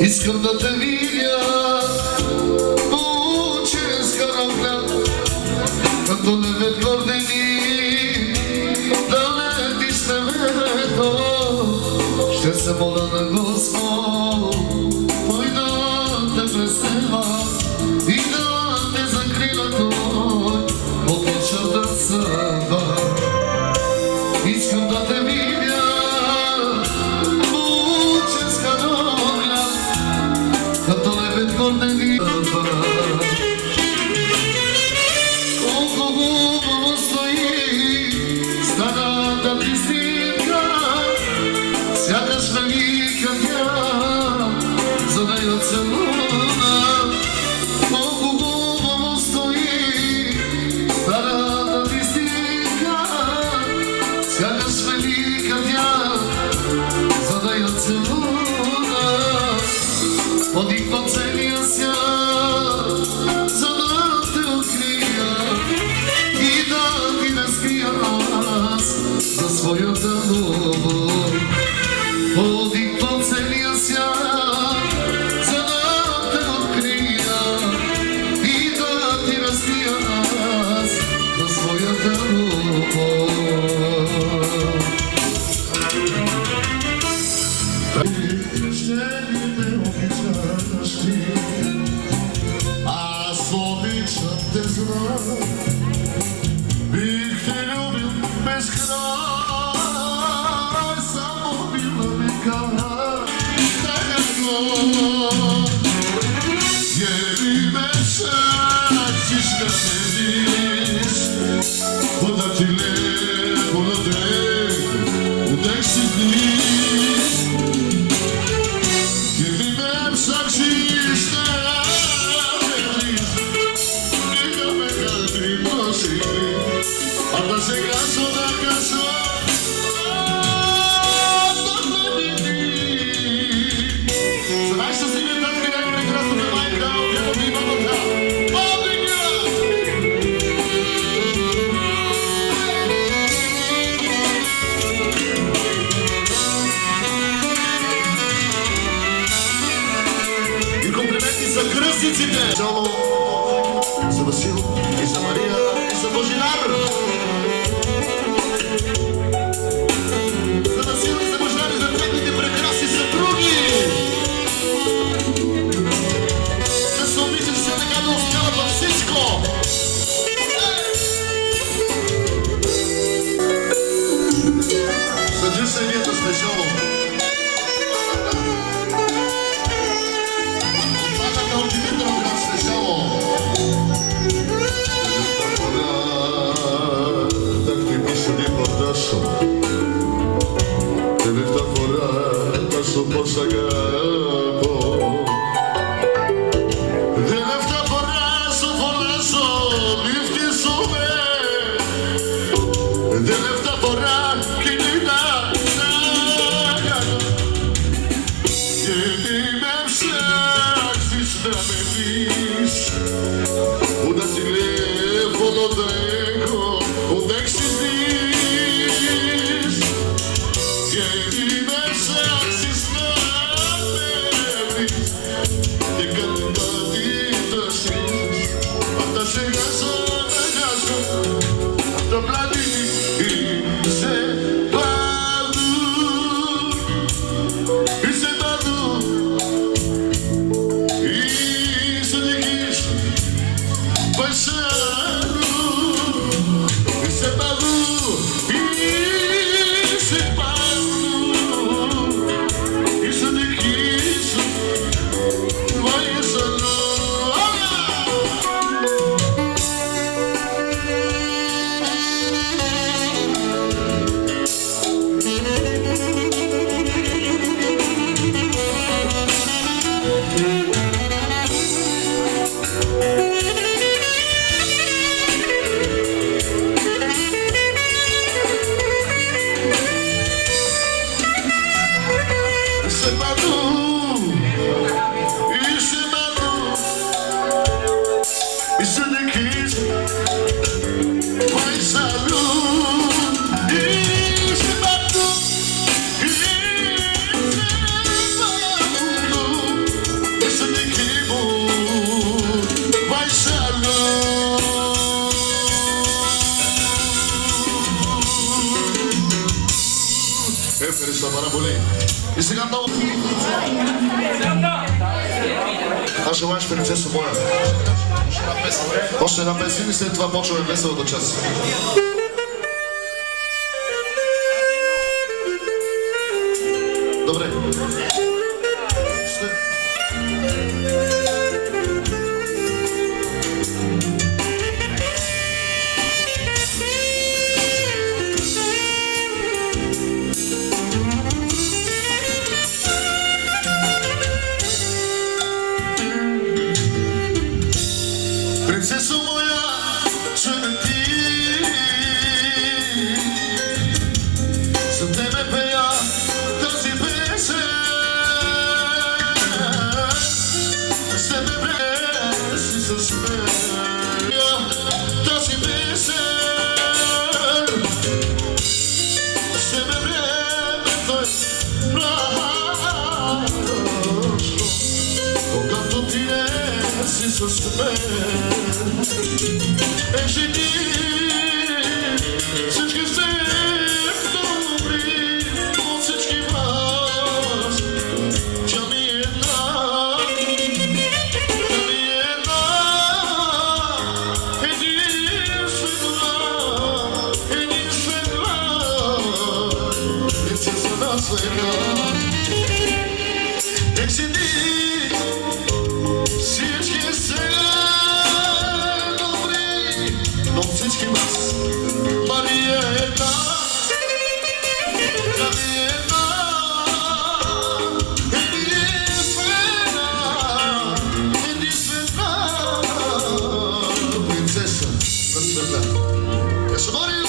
Искам да те видя через караван, като левет гордени, да летиш небето. Ще се моля на Господ, той да те преследва и да те закрила той от лошата съдба. Искам да те видя через караван, като лебед гордени. Колко хубаво стои старата ти снимка, сякаш велика тя, за да я целуна. Колко хубаво стои старата ти снимка, сякаш велика тя, за да я целуна. Подихва целия свят, за да те открия и да ти разкрия аз за своята любов. Подихва целия свят, за да те открия и да ти разкрия аз за своята любов. Аз обичам те, знам, бих те любил без край. музиците. Чало за Васил и за Мария и за Божинар. За Васил и за Божинар и за техните прекрасни съпруги. Да се обичат все така да успяват във всичко. Съдю се вието спешало. Πώς αγαπώ. Τελευταία φορά σου φωνάζω, λυφτίζομαι. Τελευταία φορά κινητά να κάνω. Και μη με ψάξεις να με δεις. Ούτε τηλέφωνο δεν έχω, ούτε εξηγείς. Και μη με ψάξεις να το πλάτη είσαι παντού, είσαι παντού, είσαι δική σου, πάει σε αλλού, είσαι παντού, είσαι παντού, είσαι δική σου, πάει σε αλλού. Είσαι παντού, είσαι παντού, είσαι δική σου, πάει σ' αλλού. Είσαι παντού, είσαι παντού, είσαι δική μου, πάει σ' αλλού. Ευχαριστώ πάρα πολύ. Είσαι κάτω. Аз желаеш принцесо моя. Още една песен и след това почваме веселата част. Добре. Принцесо моя, чуй ти, за тебе пея тази песен. С тебе време си засмея тази песен. С тебе времето е право, когато ти не си с мен. Жени, всички сте добри, от всички вас. Тя ми е една, единствена, принцеса на света. Жени, всички сте но всички вас. Мария е една, Мария е една, единствена, единствена принцеса на света. Кажа Мария!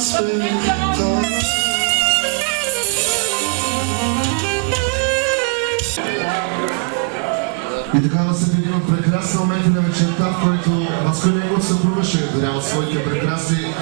света. И така настъпи един от прекрасни моменти на вечерта, в който Васко и неговата съпруга ще даряват своите прекрасни.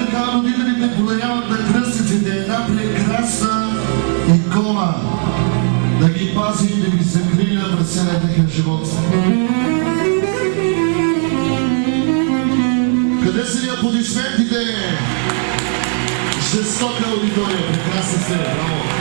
Така родителите подаряват на кръстниците една прекрасна икона, да ги пази и да ги закриля през целия техен живот. Къде са ни аплодисментите? Жестока аудитория, прекрасна сте, браво!